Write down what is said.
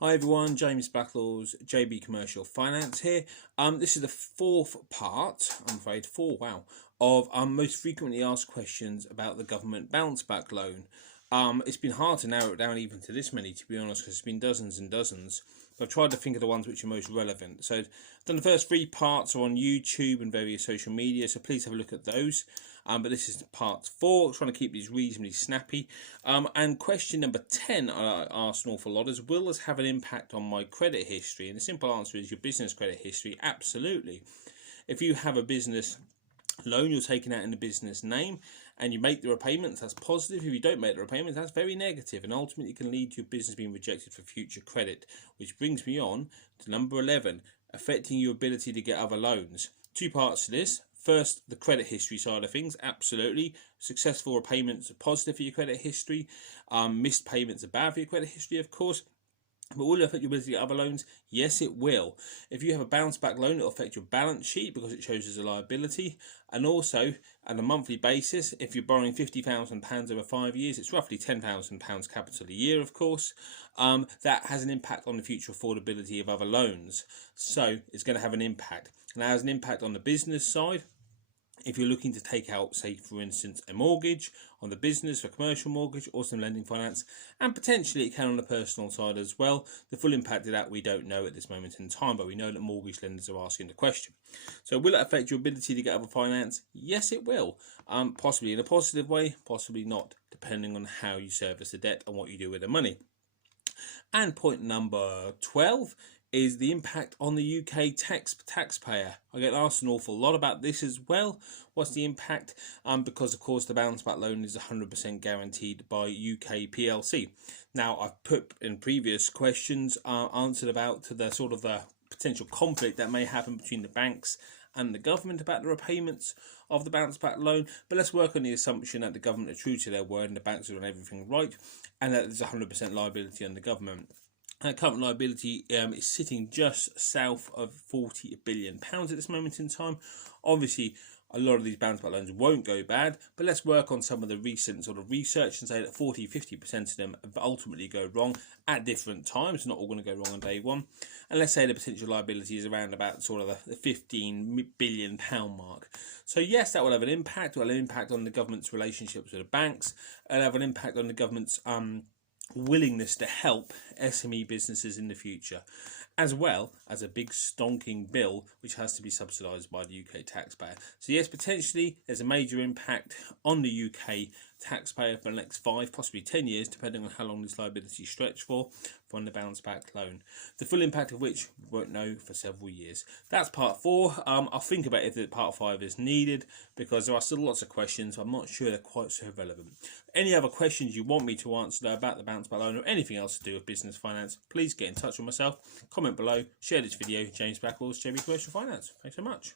Hi everyone, James Battles, JB Commercial Finance here. This is the fourth part, I'm afraid, of most frequently asked questions about the government bounce back loan. It's been hard to narrow it down even to this many, to be honest, because it's been dozens and dozens. But I've tried to think of the ones which are most relevant. So I've done the first three parts are on YouTube and various social media, so please have a look at those. But this is part 4, trying to keep these reasonably snappy. And question number 10 I asked an awful lot is, will this have an impact on my credit history? And the simple answer is your business credit history, absolutely. If you have a business loan you're taking out in the business name and you make the repayments, that's positive. If you don't make the repayments, that's very negative, and ultimately can lead to your business being rejected for future credit, which brings me on to number 11, affecting your ability to get other loans. Two parts to this. First, the credit history side of things, absolutely. Successful repayments are positive for your credit history. Missed payments are bad for your credit history, of course. But will it affect your ability to get other loans? Yes, it will. If you have a bounce back loan, it will affect your balance sheet because it shows as a liability. And also, on a monthly basis, if you're borrowing £50,000 over 5 years, it's roughly £10,000 capital a year, of course. That has an impact on the future affordability of other loans. So it's going to have an impact. And that has an impact on the business side. If you're looking to take out, say, for instance, a mortgage on the business, a commercial mortgage, or some lending finance, and potentially it can on the personal side as well. The full impact of that we don't know at this moment in time, but we know that mortgage lenders are asking the question. So will it affect your ability to get other finance? Yes, it will. Possibly in a positive way, possibly not, depending on how you service the debt and what you do with the money. And point number 12 is the impact on the UK taxpayer. I get asked an awful lot about this as well. What's the impact? Because of course the bounce back loan is 100% guaranteed by UK PLC. Now I've put in previous questions answered about to the sort of the potential conflict that may happen between the banks and the government about the repayments of the bounce back loan, but let's work on the assumption that the government are true to their word and the banks are doing everything right, and that there's 100% liability on the government. Current liability is sitting just south of £40 billion at this moment in time. Obviously, a lot of these bounce back loans won't go bad, but let's work on some of the recent sort of research and say that 40-50% of them ultimately go wrong at different times. Not all going to go wrong on day one. And let's say the potential liability is around about sort of the £15 billion mark. So yes, that will have an impact. It will have an impact on the government's relationships with the banks. It'll have an impact on the government's willingness to help SME businesses in the future, as well as a big stonking bill which has to be subsidised by the UK taxpayer. So yes, potentially there's a major impact on the UK taxpayer for the next 5, possibly 10 years, depending on how long this liability stretch for, from the bounce back loan. The full impact of which we won't know for several years. That's part 4. I'll think about if part 5 is needed, because there are still lots of questions. I'm not sure they're quite so relevant. Any other questions you want me to answer about the bounce back loan or anything else to do with business finance, please get in touch with myself. Comment below, share this video. James Backles, JB Commercial Finance. Thanks so much.